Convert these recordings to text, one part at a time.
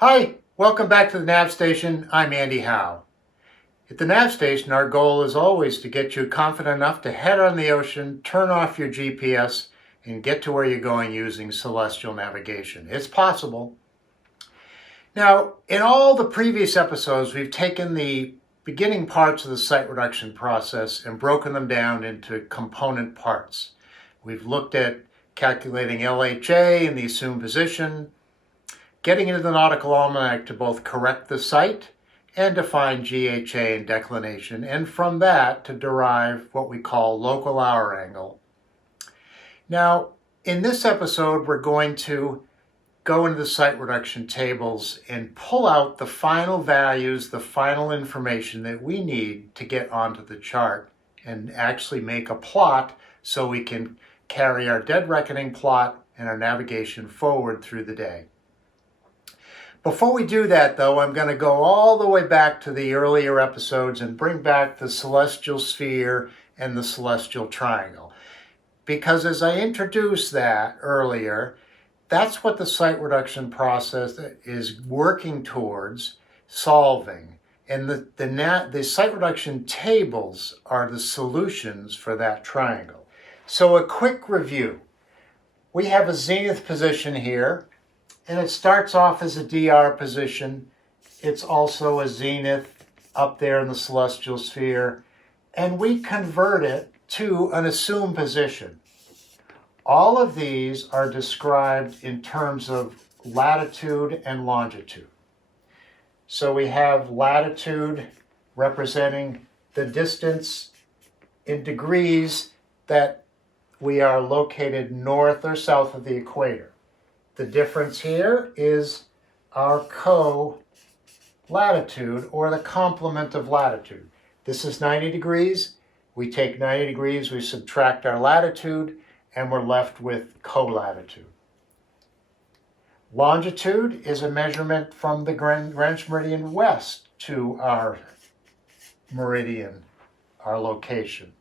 Hi, welcome back to the Nav Station. I'm Andy Howe. At the Nav Station, our goal is always to get you confident enough to head on the ocean, turn off your GPS, and get to where you're going using celestial navigation. It's possible. Now, in all the previous episodes, we've taken the beginning parts of the sight reduction process and broken them down into component parts. We've looked at calculating LHA and the assumed position, getting into the nautical almanac to both correct the sight and define GHA and declination, and from that to derive what we call local hour angle. Now, in this episode, we're going to go into the sight reduction tables and pull out the final values, the final information that we need to get onto the chart and actually make a plot so we can carry our dead reckoning plot and our navigation forward through the day. Before we do that, though, I'm going to go all the way back to the earlier episodes and bring back the celestial sphere and the celestial triangle. Because as I introduced that earlier, that's what the sight reduction process is working towards solving. And the sight reduction tables are the solutions for that triangle. So a quick review. We have a zenith position here. And it starts off as a DR position. It's also a zenith up there in the celestial sphere. And we convert it to an assumed position. All of these are described in terms of latitude and longitude. So we have latitude representing the distance in degrees that we are located north or south of the equator. The difference here is our co-latitude, or the complement of latitude. This is 90 degrees. We take 90 degrees, we subtract our latitude, and we're left with co-latitude. Longitude is a measurement from the Greenwich meridian west to our meridian, our location.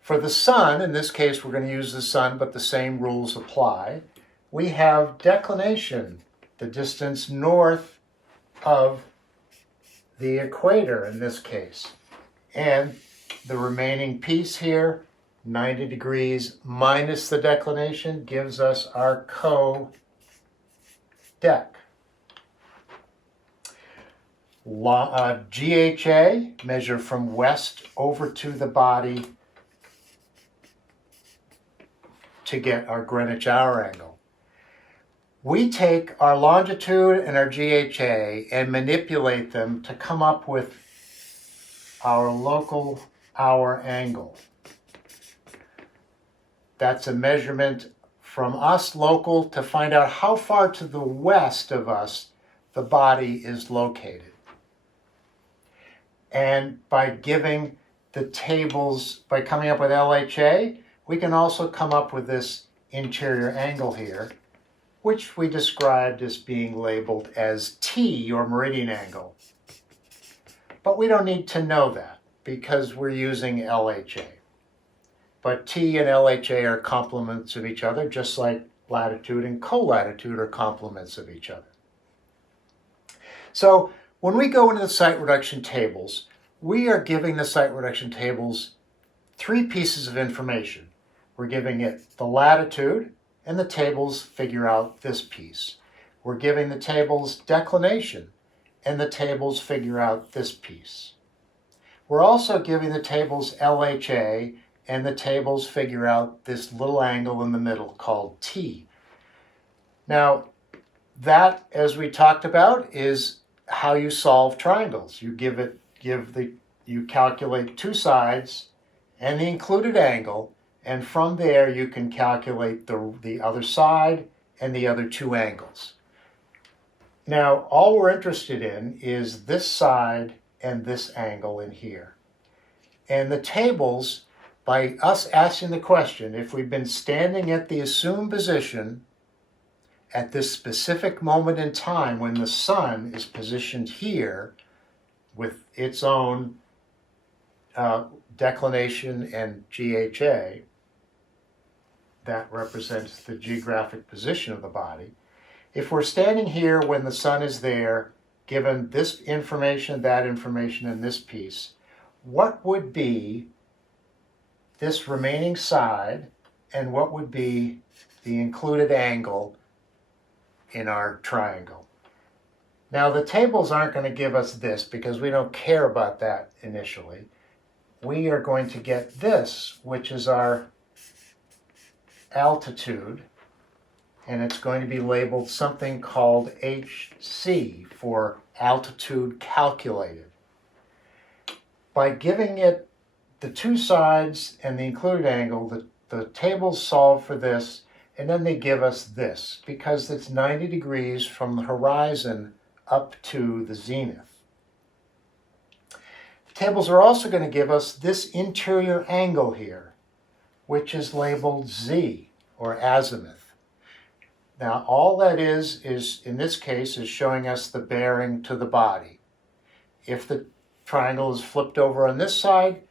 For the sun, in this case we're going to use the sun, but the same rules apply. We have declination, the distance north of the equator in this case. And the remaining piece here, 90 degrees minus the declination, gives us our co-dec. GHA, measure from west over to the body to get our Greenwich hour angle. We take our longitude and our GHA and manipulate them to come up with our local hour angle. That's a measurement from us local to find out how far to the west of us the body is located. And by giving the tables, by coming up with LHA, we can also come up with this interior angle here, which we described as being labeled as T, or meridian angle. But we don't need to know that because we're using LHA. But T and LHA are complements of each other, just like latitude and co-latitude are complements of each other. So when we go into the sight reduction tables, we are giving the sight reduction tables three pieces of information. We're giving it the latitude, and the tables figure out this piece. We're giving the tables declination, and the tables figure out this piece. We're also giving the tables LHA, and the tables figure out this little angle in the middle called T. Now, that, as we talked about, is how you solve triangles. You you calculate two sides and the included angle, and from there you can calculate the other side and the other two angles. Now, all we're interested in is this side and this angle in here. And the tables, by us asking the question, if we've been standing at the assumed position at this specific moment in time when the sun is positioned here with its own declination and GHA, that represents the geographic position of the body, If we're standing here when the sun is there, given this information, that information, and this piece, what would be this remaining side, and what would be the included angle in our triangle? Now, the tables aren't going to give us this because we don't care about that initially. We are going to get this, which is our altitude, and it's going to be labeled something called HC for altitude calculated. By giving it the two sides and the included angle, the tables solve for this, and then they give us this because it's 90 degrees from the horizon up to the zenith. The tables are also going to give us this interior angle here, which is labeled Z or azimuth. Now all that is in this case is showing us the bearing to the body. If the triangle is flipped over on this side,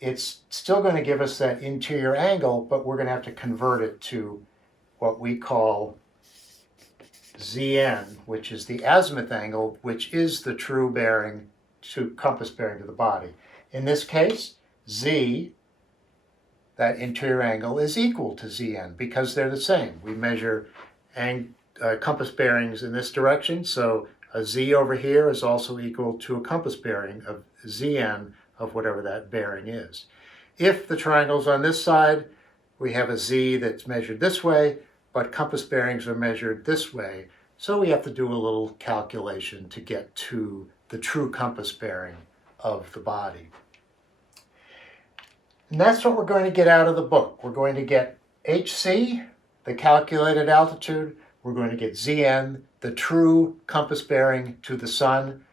it's still going to give us that interior angle, but we're going to have to convert it to what we call Zn, which is the azimuth angle, which is the true bearing to compass bearing to the body. In this case, Z, that interior angle, is equal to Zn because they're the same. We measure compass bearings in this direction, so a Z over here is also equal to a compass bearing of Zn of whatever that bearing is. If the triangle's on this side, we have a Z that's measured this way, but compass bearings are measured this way, so we have to do a little calculation to get to the true compass bearing of the body. And that's what we're going to get out of the book. We're going to get HC, the calculated altitude. We're going to get Zn, the true compass bearing to the sun.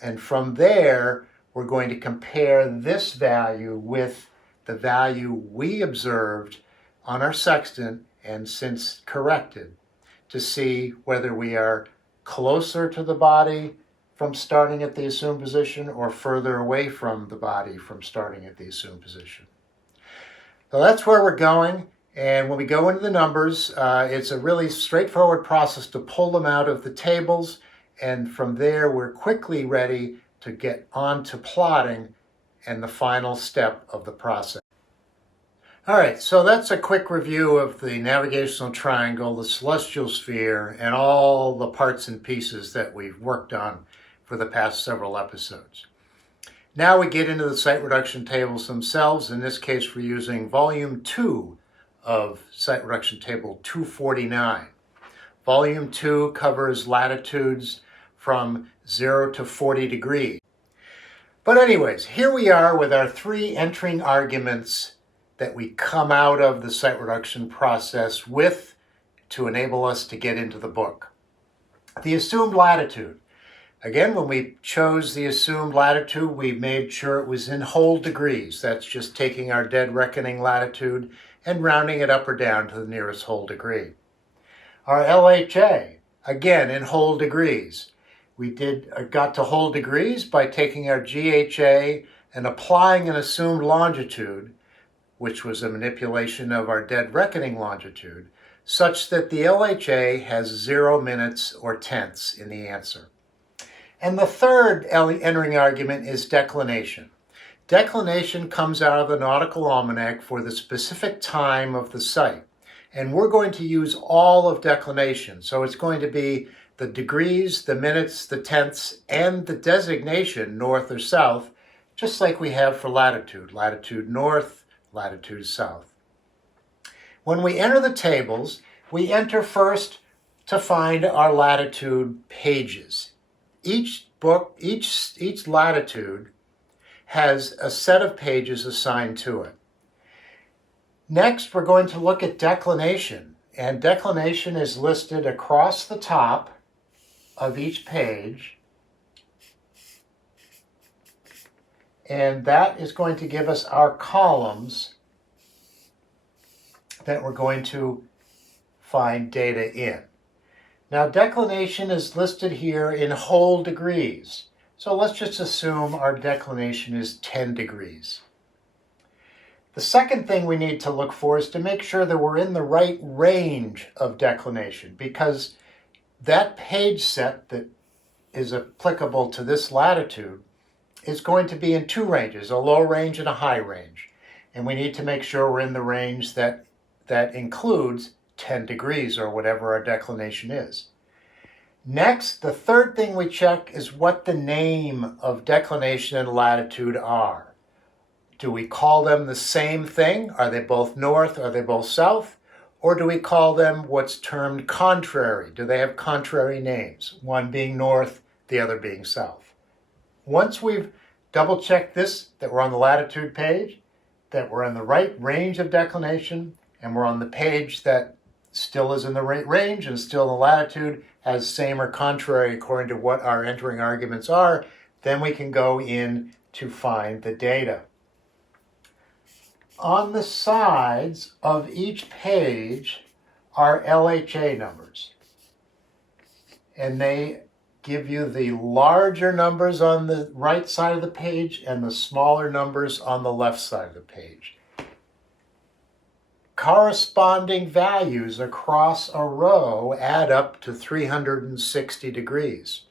And from there, we're going to compare this value with the value we observed on our sextant and since corrected to see whether we are closer to the body from starting at the assumed position or further away from the body from starting at the assumed position. So that's where we're going. And when we go into the numbers, it's a really straightforward process to pull them out of the tables. And from there, we're quickly ready to get on to plotting and the final step of the process. All right, so that's a quick review of the navigational triangle, the celestial sphere, and all the parts and pieces that we've worked on for the past several episodes. Now we get into the site reduction tables themselves. In this case, we're using volume 2 of site reduction table 249. Volume 2 covers latitudes from 0 to 40 degrees. But anyways, here we are with our 3 entering arguments that we come out of the site reduction process with to enable us to get into the book. The assumed latitude. Again, when we chose the assumed latitude, we made sure it was in whole degrees. That's just taking our dead reckoning latitude and rounding it up or down to the nearest whole degree. Our LHA, again, in whole degrees. We got to whole degrees by taking our GHA and applying an assumed longitude, which was a manipulation of our dead reckoning longitude, such that the LHA has 0 minutes or tenths in the answer. And the third entering argument is declination. Declination comes out of the nautical almanac for the specific time of the site. And we're going to use all of declination. So it's going to be the degrees, the minutes, the tenths, and the designation, north or south, just like we have for latitude. Latitude north, latitude south. When we enter the tables, we enter first to find our latitude pages. Each book, each latitude has a set of pages assigned to it. Next, we're going to look at declination, and declination is listed across the top of each page, and that is going to give us our columns that we're going to find data in. Now, declination is listed here in whole degrees. So let's just assume our declination is 10 degrees. The second thing we need to look for is to make sure that we're in the right range of declination, because that page set that is applicable to this latitude is going to be in two ranges, a low range and a high range. And we need to make sure we're in the range that includes 10 degrees or whatever our declination is. Next, the third thing we check is what the name of declination and latitude are. Do we call them the same thing? Are they both north? Are they both south? Or do we call them what's termed contrary? Do they have contrary names? One being north, the other being south. Once we've double checked this, that we're on the latitude page, that we're in the right range of declination, and we're on the page that still is in the right range and still in the latitude, has same or contrary according to what our entering arguments are, then we can go in to find the data. On the sides of each page are LHA numbers, and they give you the larger numbers on the right side of the page and the smaller numbers on the left side of the page. Corresponding values across a row add up to 360 degrees.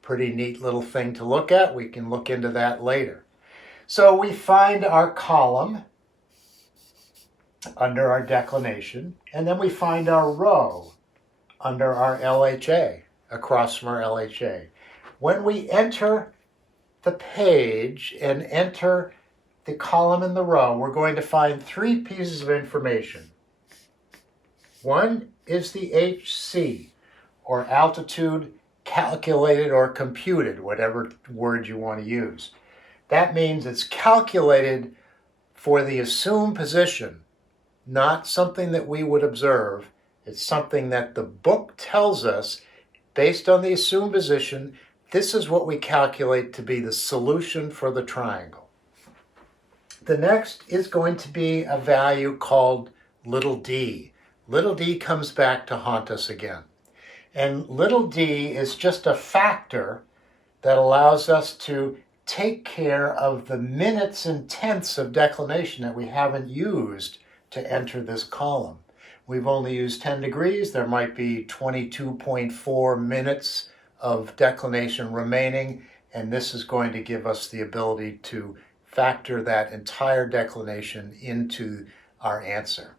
Pretty neat little thing to look at. We can look into that later. So we find our column under our declination, and then we find our row under our LHA, across from our LHA. When we enter the page and enter the column and the row, we're going to find three pieces of information. One is the HC, or altitude calculated or computed, whatever word you want to use. That means it's calculated for the assumed position, not something that we would observe. It's something that the book tells us, based on the assumed position, this is what we calculate to be the solution for the triangle. The next is going to be a value called little d. Little d comes back to haunt us again. And little d is just a factor that allows us to take care of the minutes and tenths of declination that we haven't used to enter this column. We've only used 10 degrees. There might be 22.4 minutes of declination remaining, and this is going to give us the ability to factor that entire declination into our answer.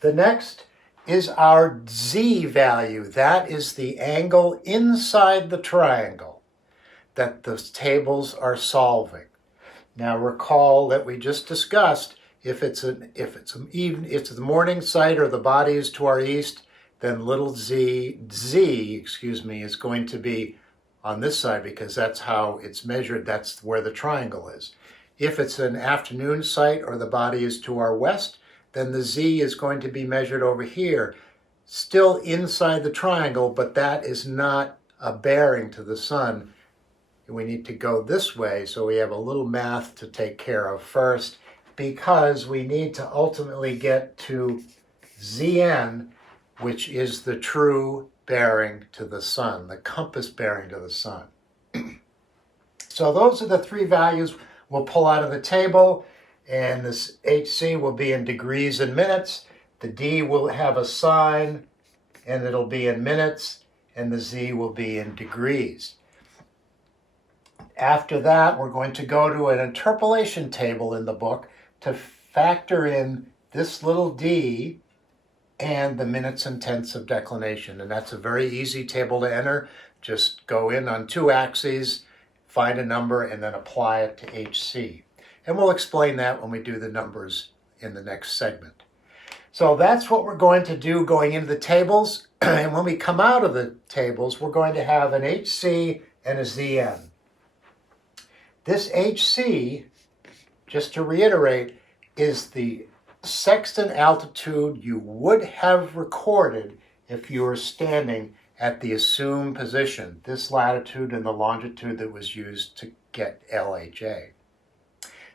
The next is our z value. That is the angle inside the triangle that the tables are solving. Now recall that we just discussed if it's the morning site or the body is to our east, then little z is going to be on this side because that's how it's measured. That's where the triangle is. If it's an afternoon site or the body is to our west, then the z is going to be measured over here, still inside the triangle, but that is not a bearing to the sun. We need to go this way, so we have a little math to take care of first, because we need to ultimately get to Zn, which is the true bearing to the sun, the compass bearing to the sun. So those are the three values we'll pull out of the table, and this HC will be in degrees and minutes. The D will have a sign, and it'll be in minutes, and the Z will be in degrees. After that, we're going to go to an interpolation table in the book to factor in this little d and the minutes and tenths of declination. And that's a very easy table to enter. Just go in on two axes, find a number, and then apply it to HC. And we'll explain that when we do the numbers in the next segment. So that's what we're going to do going into the tables. And when we come out of the tables, we're going to have an HC and a ZN. This HC, just to reiterate, is the sextant altitude you would have recorded if you were standing at the assumed position, this latitude and the longitude that was used to get LHA.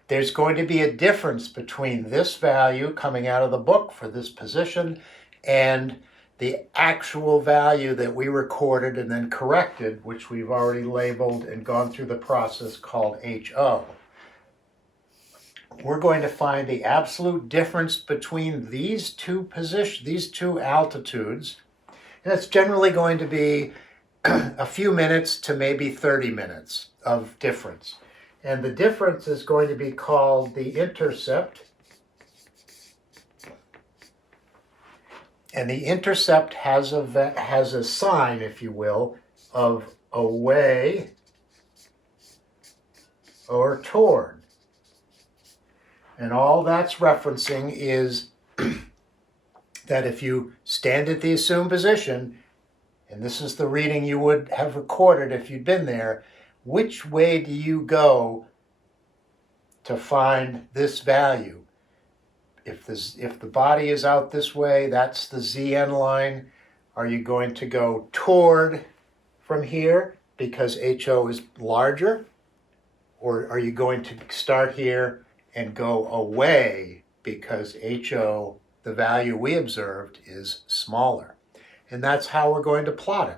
There's going to be a difference between this value coming out of the book for this position and the actual value that we recorded and then corrected, which we've already labeled and gone through the process called HO. We're going to find the absolute difference between these two altitudes And it's generally going to be a few minutes to maybe 30 minutes of difference. And the difference is going to be called the intercept. And the intercept has a sign, if you will, of away or toward. And all that's referencing is that if you stand at the assumed position, and this is the reading you would have recorded if you'd been there, which way do you go to find this value? If the body is out this way, that's the ZN line. Are you going to go toward from here because HO is larger? Or are you going to start here and go away because HO, the value we observed, is smaller? And that's how we're going to plot it.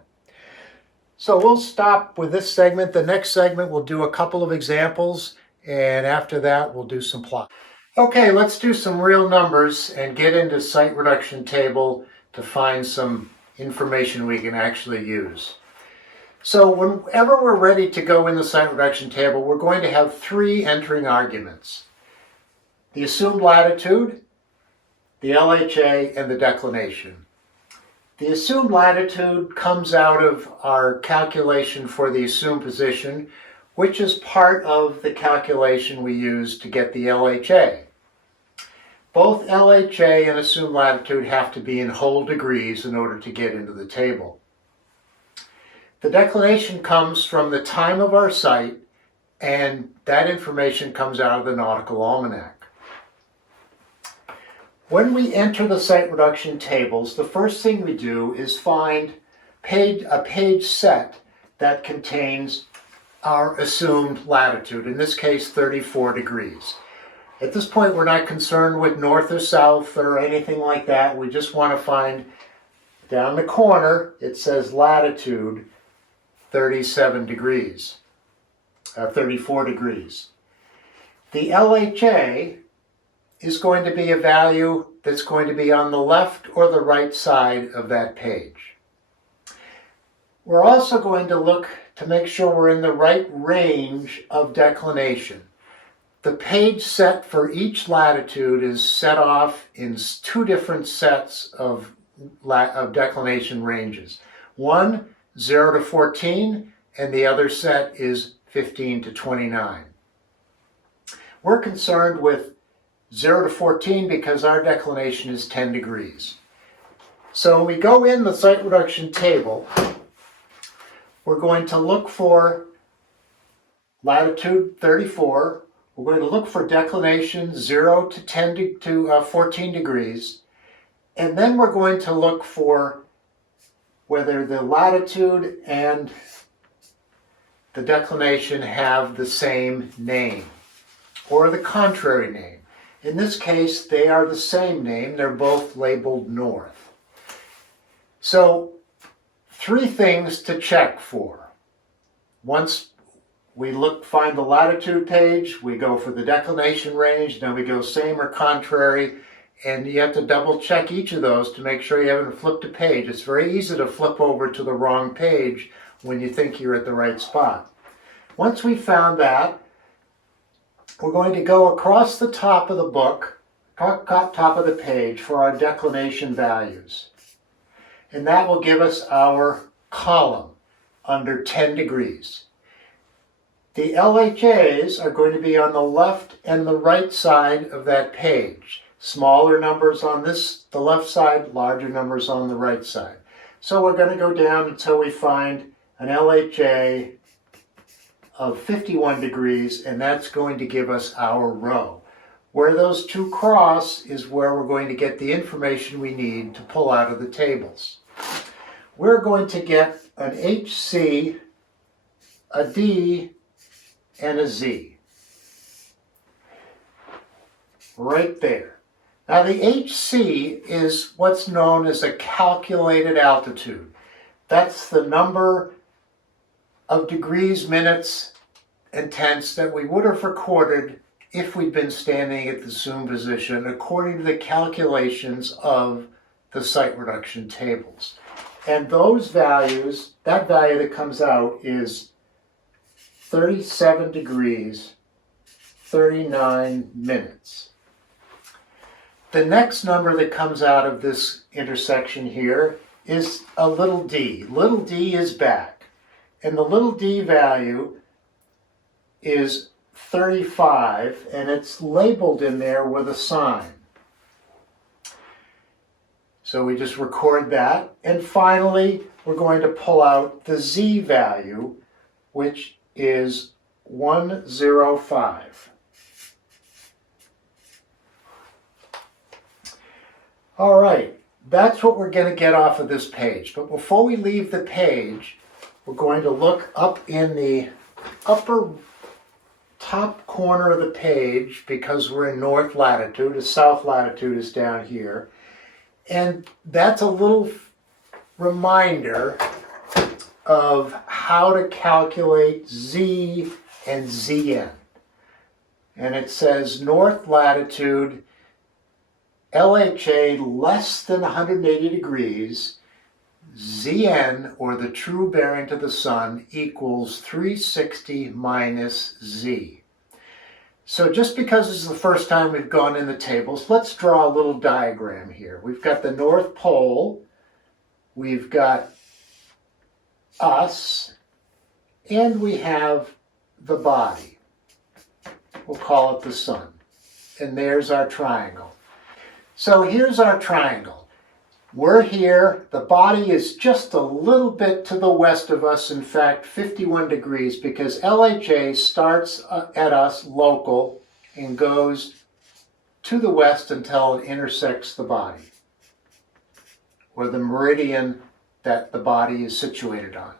So we'll stop with this segment. The next segment we'll do a couple of examples, and after that we'll do some plot. Okay, let's do some real numbers and get into site reduction table to find some information we can actually use. So whenever we're ready to go in the site reduction table, we're going to have three entering arguments: the assumed latitude, the LHA, and the declination. The assumed latitude comes out of our calculation for the assumed position, which is part of the calculation we use to get the LHA. Both LHA and assumed latitude have to be in whole degrees in order to get into the table. The declination comes from the time of our site, and that information comes out of the Nautical Almanac. When we enter the site reduction tables, the first thing we do is find a page set that contains our assumed latitude, in this case 34 degrees. At this point, we're not concerned with north or south or anything like that. We just want to find down the corner, it says latitude 37 degrees, 34 degrees. The LHA is going to be a value that's going to be on the left or the right side of that page. We're also going to look to make sure we're in the right range of declination. The page set for each latitude is set off in two different sets of declination ranges. One, 0 to 14, and the other set is 15 to 29. We're concerned with 0 to 14 because our declination is 10 degrees. So when we go in the site reduction table, we're going to look for latitude 34. We're going to look for declination 0 to 14 degrees. And then we're going to look for whether the latitude and the declination have the same name or the contrary name. In this case, they are the same name. They're both labeled north. So, three things to check for. Once we find the latitude page, we go for the declination range, then we go same or contrary, and you have to double check each of those to make sure you haven't flipped a page. It's very easy to flip over to the wrong page when you think you're at the right spot. Once we've found that, we're going to go across the top of the book, top of the page, for our declination values. And that will give us our column under 10 degrees. The LHAs are going to be on the left and the right side of that page. Smaller numbers on the left side, larger numbers on the right side. So we're going to go down until we find an LHA of 51 degrees, and that's going to give us our row. Where those two cross is where we're going to get the information we need to pull out of the tables. We're going to get an HC, a D, and a Z. Right there. Now the HC is what's known as a calculated altitude. That's the number of degrees, minutes, and tenths that we would have recorded if we'd been standing at the assumed position according to the calculations of the site reduction tables. And those values, that value that comes out is 37 degrees, 39 minutes. The next number that comes out of this intersection here is a little d. Little d is back. And the little d value is 35, and it's labeled in there with a sign. So we just record that. And finally, we're going to pull out the z value, which is 105. All right, that's what we're going to get off of this page. But before we leave the page, we're going to look up in the upper top corner of the page, because we're in north latitude. The south latitude is down here. And that's a little reminder of how to calculate z and zn. And it says north latitude, LHA less than 180 degrees, Zn, or the true bearing to the sun, equals 360 minus Z. So just because this is the first time we've gone in the tables, let's draw a little diagram here. We've got the North Pole, we've got us, and we have the body. We'll call it the sun. And there's our triangle. So here's our triangle. We're here, the body is just a little bit to the west of us, in fact 51 degrees, because LHA starts at us local and goes to the west until it intersects the body, or the meridian that the body is situated on.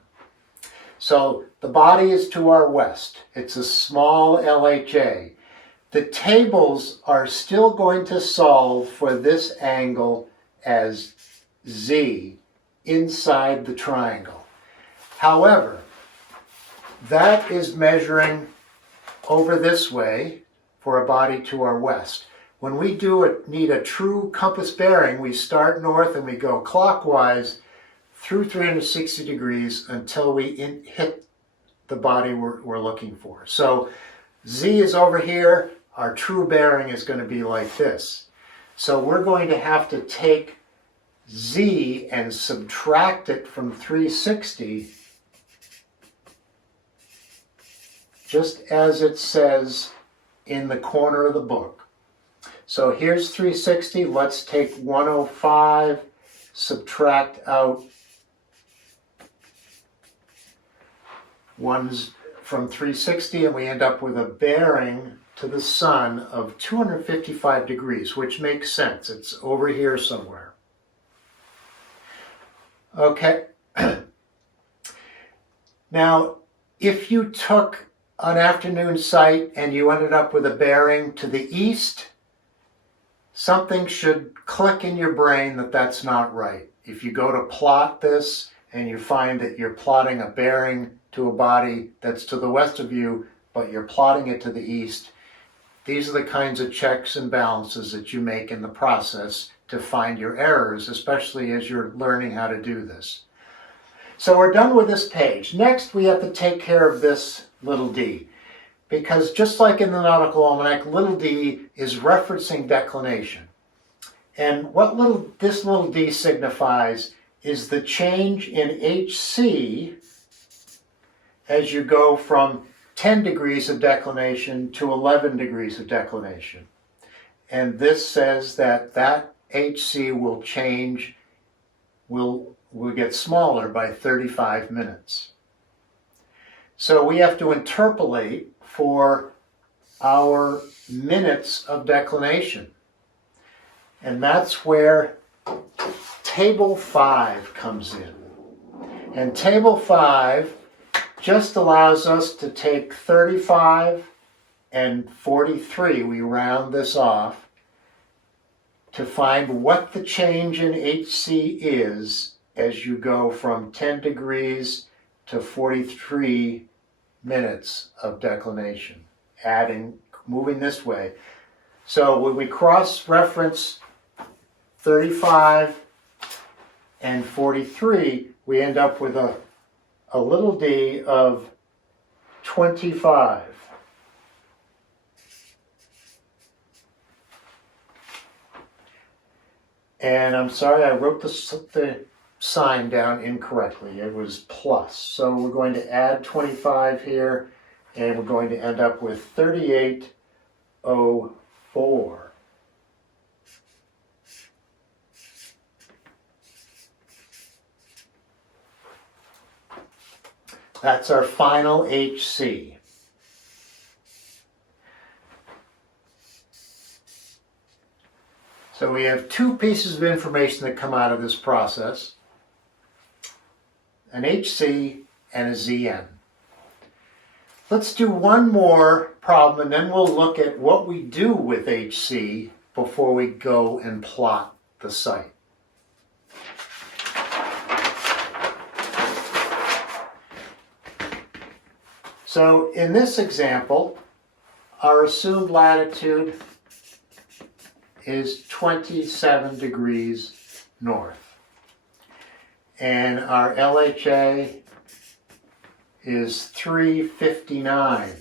So the body is to our west. It's a small LHA. The tables are still going to solve for this angle as Z inside the triangle. However, that is measuring over this way for a body to our west. When we need a true compass bearing, we start north and we go clockwise through 360 degrees until we hit the body we're looking for. So Z is over here. Our true bearing is going to be like this. So we're going to have to take Z and subtract it from 360, just as it says in the corner of the book. So here's 360. Let's take 105, subtract out 1 from 360, and we end up with a bearing to the sun of 255 degrees, which makes sense. It's over here somewhere. Okay. Now, if you took an afternoon sight and you ended up with a bearing to the east, something should click in your brain that that's not right. If you go to plot this and you find that you're plotting a bearing to a body that's to the west of you, but you're plotting it to the east, these are the kinds of checks and balances that you make in the process to find your errors, especially as you're learning how to do this. So we're done with this page. Next, we have to take care of this little d, because just like in the Nautical Almanac, little d is referencing declination. And what this little d signifies is the change in HC as you go from 10 degrees of declination to 11 degrees of declination. And this says that HC will change, will get smaller by 35 minutes. So we have to interpolate for our minutes of declination. And that's where Table 5 comes in. And Table 5 just allows us to take 35 and 43, we round this off, to find what the change in HC is as you go from 10 degrees to 43 minutes of declination, moving this way. So when we cross-reference 35 and 43, we end up with a little d of 25. And I'm sorry, I wrote the sign down incorrectly. It was plus. So we're going to add 25 here, and we're going to end up with 3804. That's our final HC. So we have two pieces of information that come out of this process, an HC and a ZN. Let's do one more problem and then we'll look at what we do with HC before we go and plot the site. So in this example, our assumed latitude is 27 degrees north. And our LHA is 359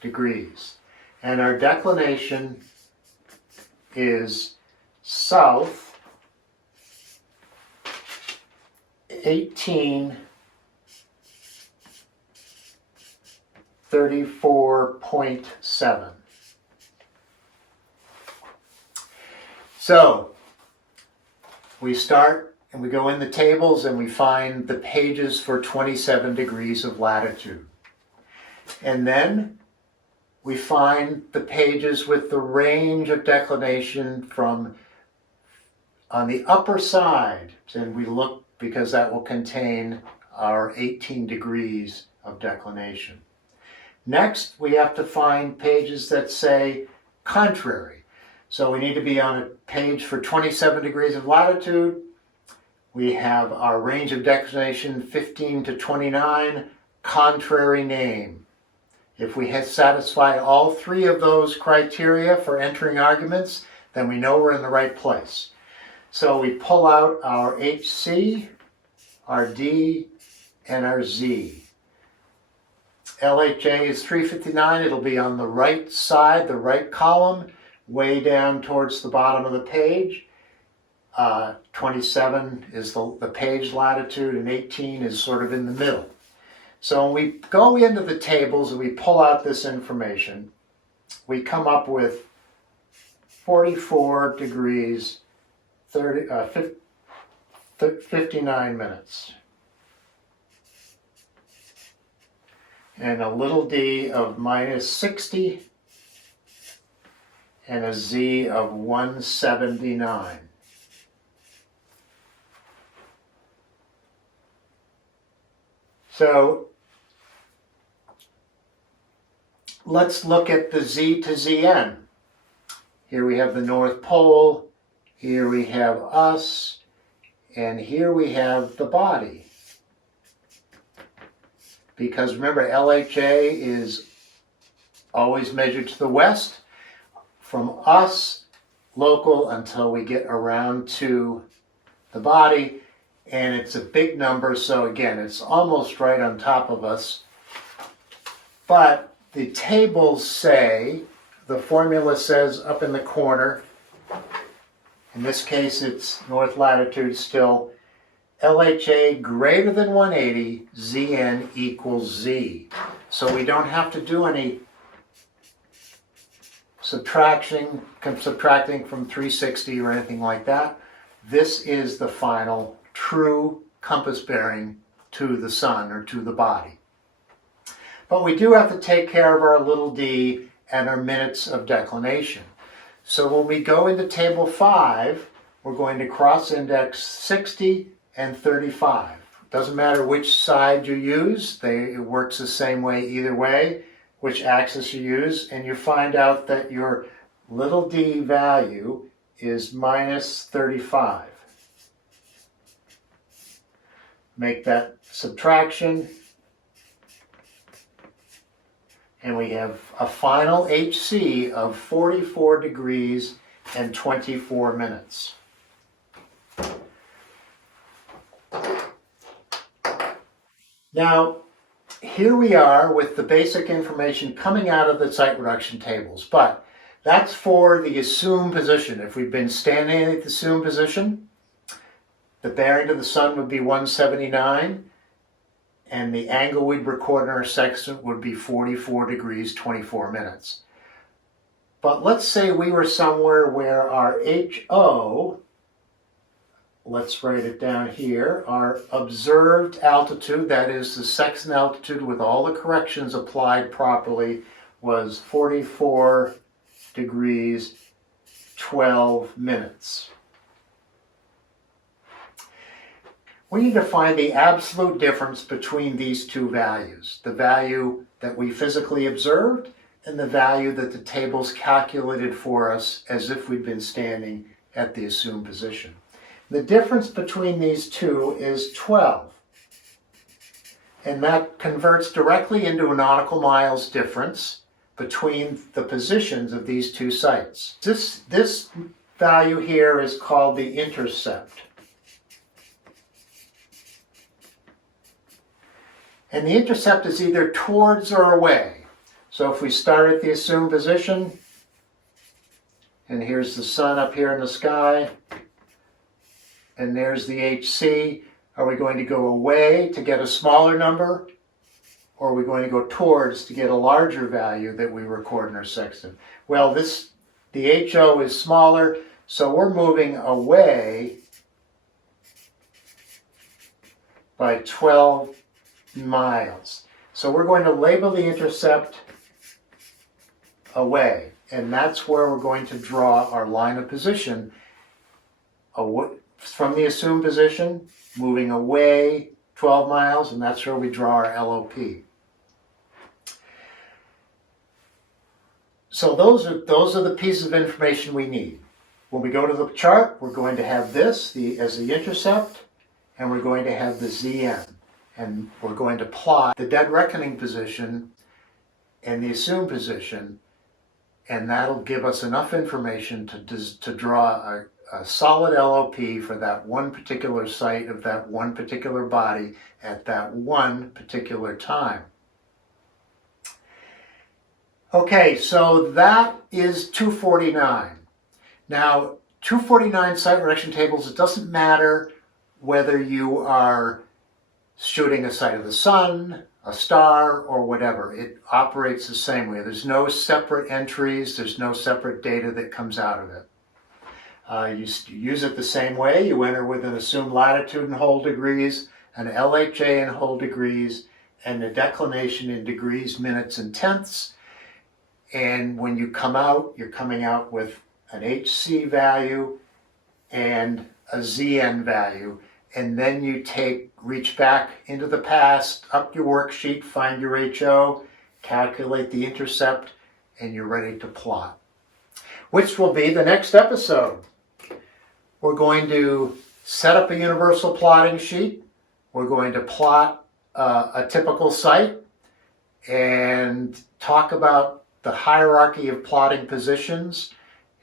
degrees. And our declination is south 1834.7. So we start and we go in the tables and we find the pages for 27 degrees of latitude. And then we find the pages with the range of declination from on the upper side. And we look because that will contain our 18 degrees of declination. Next, we have to find pages that say contrary. So we need to be on a page for 27 degrees of latitude. We have our range of declination 15 to 29, contrary name. If we satisfy all three of those criteria for entering arguments, then we know we're in the right place. So we pull out our HC, our D, and our Z. LHA is 359. It'll be on the right side, the right column, way down towards the bottom of the page. 27 is the page latitude, and 18 is sort of in the middle. So when we go into the tables and we pull out this information, we come up with 44 degrees, 59 minutes. And a little d of minus 60, and a z of 179. So let's look at the z to zn. Here we have the North Pole, here we have us, and here we have the body. Because remember, LHA is always measured to the west, from us, local, until we get around to the body, and it's a big number, so again, it's almost right on top of us. But the tables say, the formula says up in the corner, in this case it's north latitude still, LHA greater than 180, ZN equals Z. So we don't have to do any subtracting from 360 or anything like that. This is the final true compass bearing to the sun or to the body. But we do have to take care of our little d and our minutes of declination. So when we go into table 5, we're going to cross-index 60 and 35. Doesn't matter which side you use, it works the same way either way, which axis you use, and you find out that your little d value is minus 35. Make that subtraction, and we have a final HC of 44 degrees and 24 minutes. Now, here we are with the basic information coming out of the site reduction tables, but that's for the assumed position. If we've been standing at the assumed position, the bearing to the sun would be 179, and the angle we'd record in our sextant would be 44 degrees, 24 minutes. But let's say we were somewhere where our HO, let's write it down here, our observed altitude, that is the sextant altitude with all the corrections applied properly, was 44 degrees, 12 minutes. We need to find the absolute difference between these two values, the value that we physically observed and the value that the tables calculated for us as if we'd been standing at the assumed position. The difference between these two is 12, and that converts directly into a nautical miles difference between the positions of these two sites. This value here is called the intercept. And the intercept is either towards or away. So if we start at the assumed position, and here's the sun up here in the sky, and there's the HC, are we going to go away to get a smaller number, or are we going to go towards to get a larger value that we record in our sextant? Well, the HO is smaller, so we're moving away by 12 miles. So we're going to label the intercept away, and that's where we're going to draw our line of position from the assumed position, moving away 12 miles, and that's where we draw our LOP. So those are the pieces of information we need. When we go to the chart, we're going to have this as the intercept, and we're going to have the ZN. And we're going to plot the dead reckoning position and the assumed position, and that'll give us enough information to draw a solid LOP for that one particular site of that one particular body at that one particular time. Okay, so that is 249. Now, 249 site reduction tables, it doesn't matter whether you are shooting a site of the sun, a star, or whatever. It operates the same way. There's no separate entries. There's no separate data that comes out of it. You use it the same way. You enter with an assumed latitude in whole degrees, an LHA in whole degrees, and a declination in degrees, minutes, and tenths. And when you come out, you're coming out with an HC value and a ZN value. And then you reach back into the past, up your worksheet, find your HO, calculate the intercept, and you're ready to plot. Which will be the next episode. We're going to set up a universal plotting sheet. We're going to plot a typical site and talk about the hierarchy of plotting positions,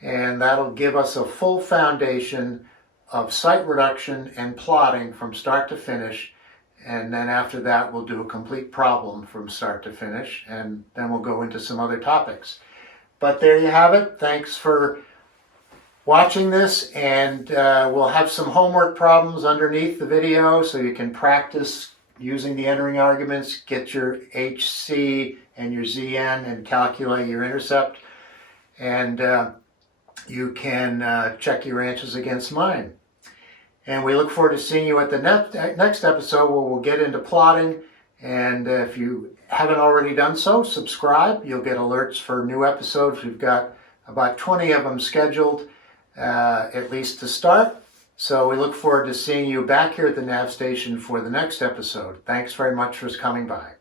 and that'll give us a full foundation of site reduction and plotting from start to finish, and then after that we'll do a complete problem from start to finish, and then we'll go into some other topics. But there you have it. Thanks for watching this, and we'll have some homework problems underneath the video so you can practice using the entering arguments, get your HC and your ZN and calculate your intercept, and you can check your answers against mine. And we look forward to seeing you at the next episode where we'll get into plotting. And if you haven't already done so, subscribe. You'll get alerts for new episodes. We've got about 20 of them scheduled, at least to start. So we look forward to seeing you back here at the nav station for the next episode. Thanks very much for coming by.